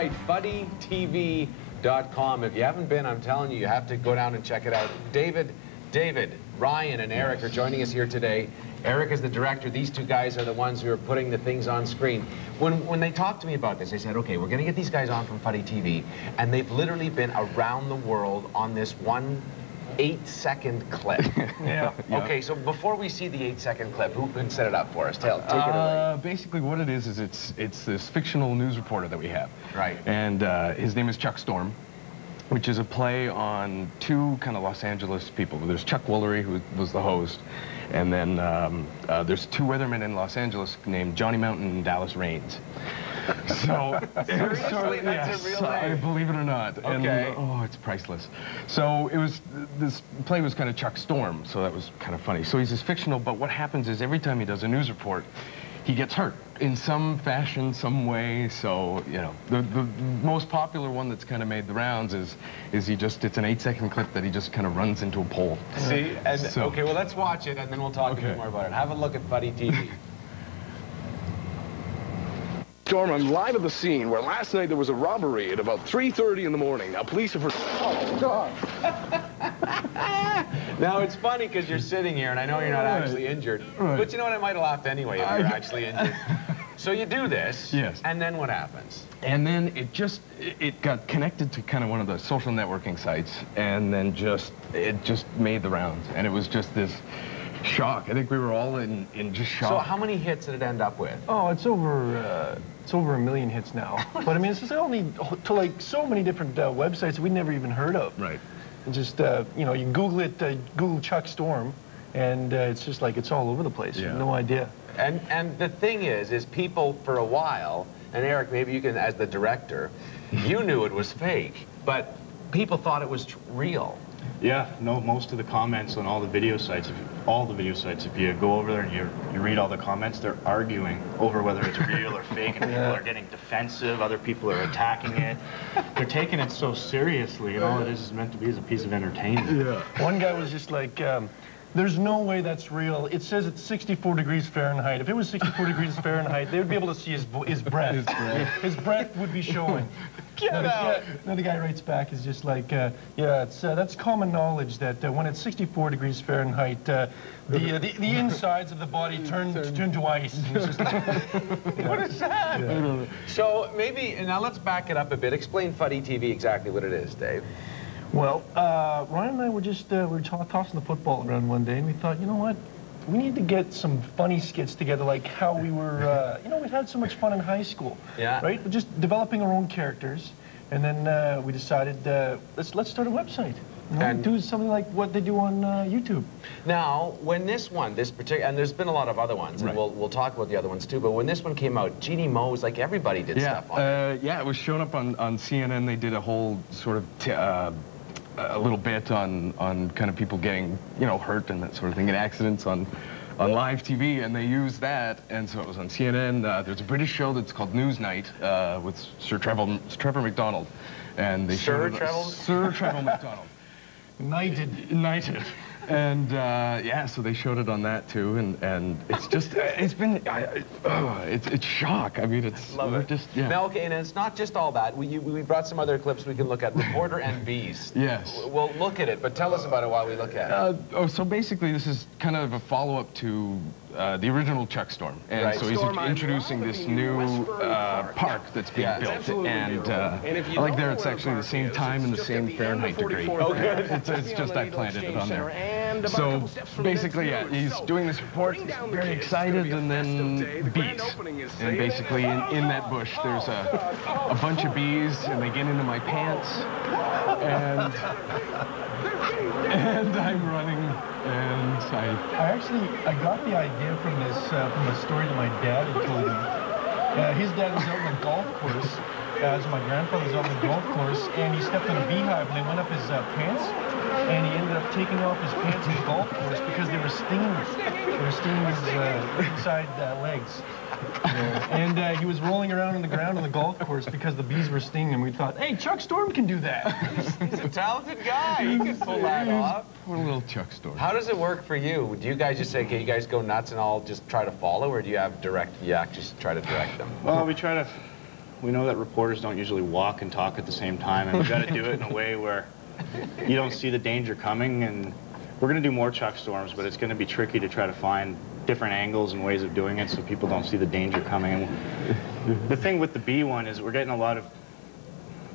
right, FuddyTV.com. If you haven't been, I'm telling you, you have to go down and check it out. David, Ryan, and Erik are joining us here today. Erik is the director. These two guys are the ones who are putting the things on screen. When they talked to me about this, they said, okay, we're going to get these guys on from FuddyTV, and they've literally been around the world on this 1 8-second clip. Yeah. Okay, so before we see the 8-second clip, who can set it up for us? Take it away. Basically what it is it's this fictional news reporter that we have. Right. And his name is Chuck Storm, which is a play on two kind of Los Angeles people. There's Chuck Woolery, who was the host, and then there's two weathermen in Los Angeles named Johnny Mountain and Dallas Raines. So, seriously, that's a real name? Believe it or not. Okay. And, oh, it's priceless. So it was, this play was kind of Chuck Storm, so that was kind of funny. So he's this fictional, but what happens is every time he does a news report, he gets hurt in some fashion, some way. So, you know, the most popular one that's kind of made the rounds is it's an 8-second clip that he just kind of runs into a pole. See? And, so, okay, well, let's watch it, and then we'll talk a bit more about it. Have a look at FuddyTV. Storm, I'm live at the scene where last night there was a robbery at about 3:30 in the morning. Now, police have... Oh, God. Now, it's funny because you're sitting here, and I know you're not actually injured. Right. But you know what? I might have laughed anyway if you were actually injured. So you do this. Yes. And then what happens? And then it got connected to kind of one of the social networking sites, and then it just made the rounds. And it was just this shock. I think we were all in just shock. So how many hits did it end up with? Oh, it's over 1 million hits now. But I mean, it's just only to like so many different websites we never even heard of. Right. And just you know, you Google it, Google Chuck Storm, and it's just like it's all over the place. Yeah. No idea. And the thing is people for a while, and Erik, maybe you can, as the director, you knew it was fake, but people thought it was real. Yeah, no, most of the comments on all the video sites, if you go over there and you read all the comments, they're arguing over whether it's real or fake, and people are getting defensive, other people are attacking it. They're taking it so seriously, and all it is meant to be is a piece of entertainment. Yeah. One guy was just like, there's no way that's real. It says it's 64 degrees Fahrenheit. If it was 64 degrees Fahrenheit, they would be able to see his breath. His breath would be showing. Get out. Another guy writes back, is just like, yeah, that's common knowledge that when it's 64 degrees Fahrenheit, the insides of the body turn to ice. And it's just like, what is that? Yeah. So maybe, now let's back it up a bit. Explain FuddyTV exactly what it is, Dave. Well, Ryan and I were just tossing the football around one day, and we thought, you know what? We need to get some funny skits together, like how we were, you know, we had so much fun in high school. Yeah. Right? We're just developing our own characters, and then we decided, let's start a website. You know, and do something like what they do on YouTube. Now, when this particular, and there's been a lot of other ones, and we'll talk about the other ones too, but when this one came out, Jeannie Mo's, like everybody did stuff on it. Yeah, it was shown up on CNN. They did a whole sort of a little bit on kind of people getting, you know, hurt and that sort of thing, and accidents on live TV, and they used that, and so it was on CNN. There's a British show that's called Newsnight with Sir Trevor McDonald, and they Sir Trevor McDonald. Knighted. And yeah, so they showed it on that too, and it's just it's shock. I mean, it's just yeah. Now, okay, and it's not just all that. We brought some other clips we can look at. Reporter and Beast. Yes. We'll look at it, but tell us about it while we look at it. So basically, this is kind of a follow-up to the original Chuck Storm, and so he's introducing this new park that's being built, and I like there it's actually the same time and the same Fahrenheit degree. Oh, good. It's just I planted it on there. So basically, yeah, he's doing this report, he's very excited, and then bees. And basically, in that bush, there's a bunch of bees, and they get into my pants, and I'm running, and I got the idea from a story that my dad had told me. His dad was out on a golf course, as my grandfather was out on the golf course, and he stepped on a beehive, and they went up his pants, and he ended up taking off his pants on the golf course because they were stinging him. They were stinging his inside legs. And he was rolling around on the ground on the golf course because the bees were stinging him. We thought, hey, Chuck Storm can do that. He's a talented guy. He can pull that off. What a little Chuck Storm. How does it work for you? Do you guys just say, okay, you guys go nuts and I'll just try to follow, or do you have you actually try to direct them? Well, we try to We know that reporters don't usually walk and talk at the same time, and we've got to do it in a way where you don't see the danger coming. And we're going to do more chuck storms, but it's going to be tricky to try to find different angles and ways of doing it so people don't see the danger coming. And the thing with the bee one is we're getting a lot of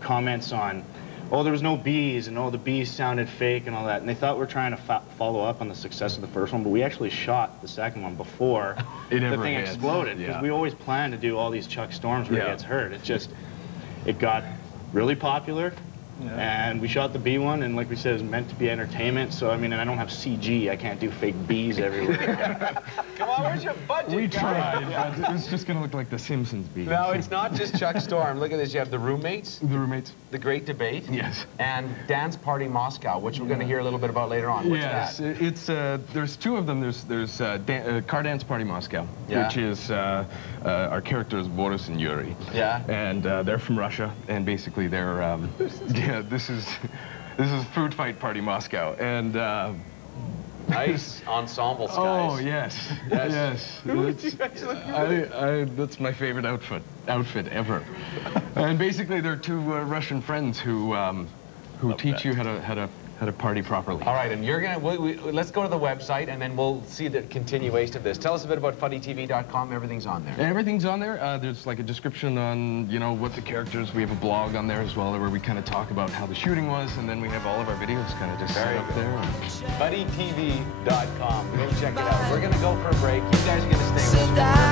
comments on, oh, there was no bees, and oh, the bees sounded fake and all that. And they thought we were trying to follow up on the success of the first one, but we actually shot the second one before the thing exploded, because we always planned to do all these chuck storms where it gets hurt. It's just, it got really popular. And we shot the bee one, and like we said, it was meant to be entertainment. So, I mean, and I don't have CG. I can't do fake bees everywhere. Come on, where's your budget, We guys? tried, but it was just going to look like the Simpsons bees. No, it's not just Chuck Storm. Look at this. You have The Roommates, The Roommates. The Great Debate, Yes. and Dance Party Moscow, which we're going to hear a little bit about later on. What's Yes, that? it's there's two of them. There's Car Dance Party Moscow, which is our characters Boris and Yuri. Yeah. And they're from Russia, and basically they're yeah, this is Food Fight Party Moscow, and Nice ensemble, guys. oh yes, yes. That's my favorite outfit ever. And basically they're two Russian friends who teach you how to party properly. All right, and you're gonna let's go to the website, and then we'll see the continuation of this. Tell us a bit about FuddyTV.com. Everything's on there. Everything's on there. There's like a description on, you know, what the characters. We have a blog on there as well, where we kind of talk about how the shooting was, and then we have all of our videos kind of just set up there. FuddyTV.com. Go check it out. We're gonna go for a break. You guys are gonna stay with us.